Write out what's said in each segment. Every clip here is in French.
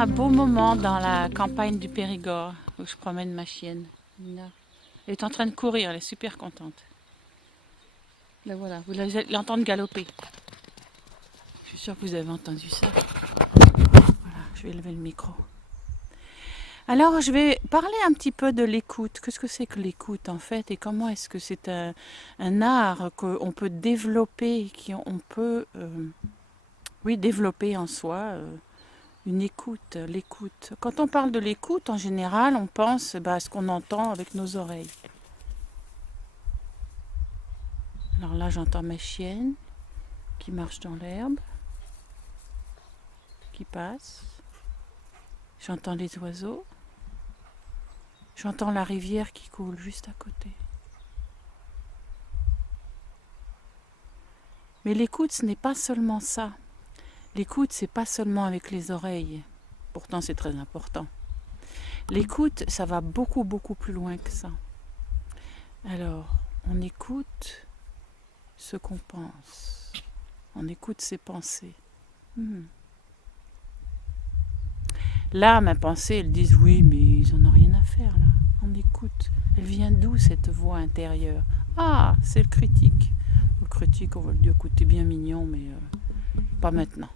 un beau moment dans la campagne du Périgord où je promène ma chienne. Nina. Elle est en train de courir, elle est super contente. Là voilà, vous allez l'entendre galoper. Je suis sûre que vous avez entendu ça. Voilà, je vais lever le micro. Alors je vais parler un petit peu de l'écoute. Qu'est-ce que c'est que l'écoute en fait et comment est-ce que c'est un art qu'on peut développer, qu'on peut développer en soi. Une écoute, l'écoute. Quand on parle de l'écoute, en général, on pense à ce qu'on entend avec nos oreilles. Alors là, j'entends ma chienne qui marche dans l'herbe, qui passe. J'entends les oiseaux. J'entends la rivière qui coule juste à côté. Mais l'écoute, ce n'est pas seulement ça. L'écoute, c'est pas seulement avec les oreilles. Pourtant, c'est très important. L'écoute, ça va beaucoup, beaucoup plus loin que ça. Alors, on écoute ce qu'on pense. On écoute ses pensées. Là, mes pensées, elles disent oui, mais ils n'en ont rien à faire là. On écoute. Elle vient d'où cette voix intérieure? Ah, c'est le critique. Le critique, on va lui dire, écoutez, bien mignon, mais pas maintenant.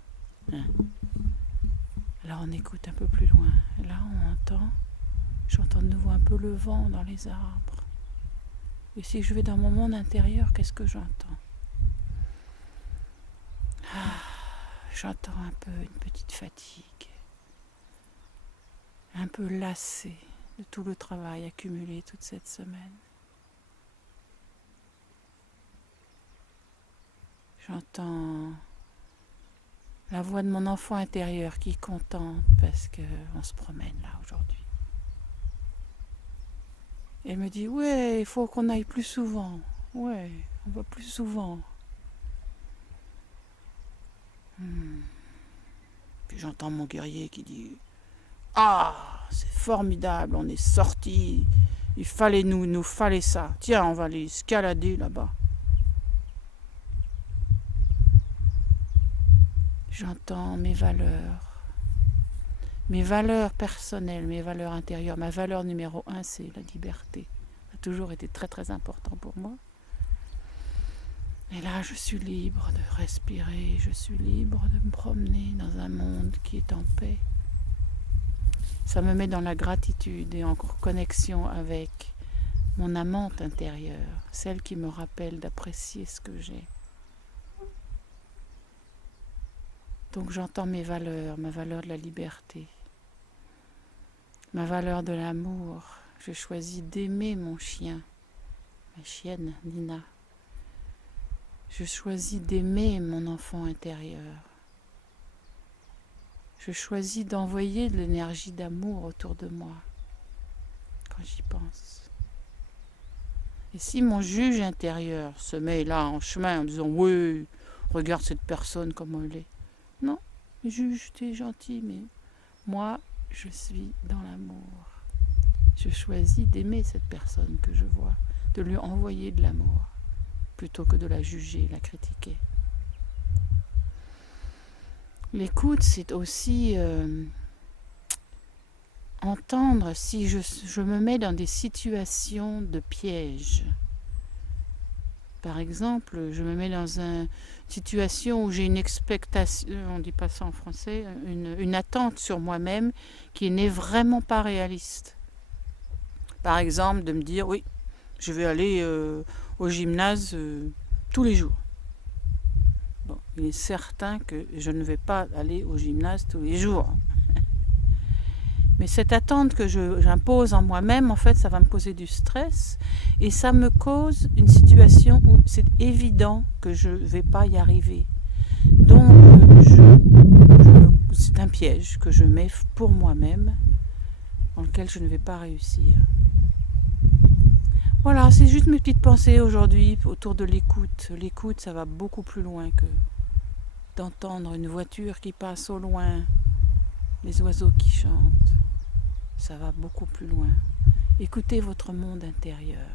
Hein. Alors on écoute un peu plus loin. Là, j'entends de nouveau un peu le vent dans les arbres. Et si je vais dans mon monde intérieur, qu'est-ce que j'entends? J'entends un peu une petite fatigue. Un peu lassée de tout le travail accumulé toute cette semaine. J'entends la voix de mon enfant intérieur qui est contente parce qu'on se promène là aujourd'hui. Elle me dit, ouais, il faut qu'on aille plus souvent. Ouais, on va plus souvent. Puis j'entends mon guerrier qui dit, ah, c'est formidable, on est sortis. Il nous fallait ça. Tiens, on va aller escalader là-bas. J'entends mes valeurs personnelles, mes valeurs intérieures. Ma valeur numéro 1, c'est la liberté. Ça a toujours été très très important pour moi. Et là, je suis libre de respirer, je suis libre de me promener dans un monde qui est en paix. Ça me met dans la gratitude et en connexion avec mon amante intérieure, celle qui me rappelle d'apprécier ce que j'ai. Donc j'entends mes valeurs, ma valeur de la liberté, ma valeur de l'amour. Je choisis d'aimer mon chien, ma chienne Nina. Je choisis d'aimer mon enfant intérieur. Je choisis d'envoyer de l'énergie d'amour autour de moi quand j'y pense. Et si mon juge intérieur se met là en chemin en disant « Oui, regarde cette personne comme elle est », non, juge, t'es gentil, mais moi, je suis dans l'amour. Je choisis d'aimer cette personne que je vois, de lui envoyer de l'amour, plutôt que de la juger, la critiquer. L'écoute, c'est aussi entendre si je me mets dans des situations de piège. Par exemple, je me mets dans une situation où j'ai une expectation, on ne dit pas ça en français, une attente sur moi-même qui n'est vraiment pas réaliste. Par exemple, de me dire, oui, je vais aller au gymnase tous les jours. Bon, il est certain que je ne vais pas aller au gymnase tous les jours. Mais cette attente que j'impose en moi-même, en fait, ça va me causer du stress et ça me cause une situation où c'est évident que je ne vais pas y arriver. Donc, c'est un piège que je mets pour moi-même dans lequel je ne vais pas réussir. Voilà, c'est juste mes petites pensées aujourd'hui autour de l'écoute. L'écoute, ça va beaucoup plus loin que d'entendre une voiture qui passe au loin, les oiseaux qui chantent. Ça va beaucoup plus loin. Écoutez votre monde intérieur.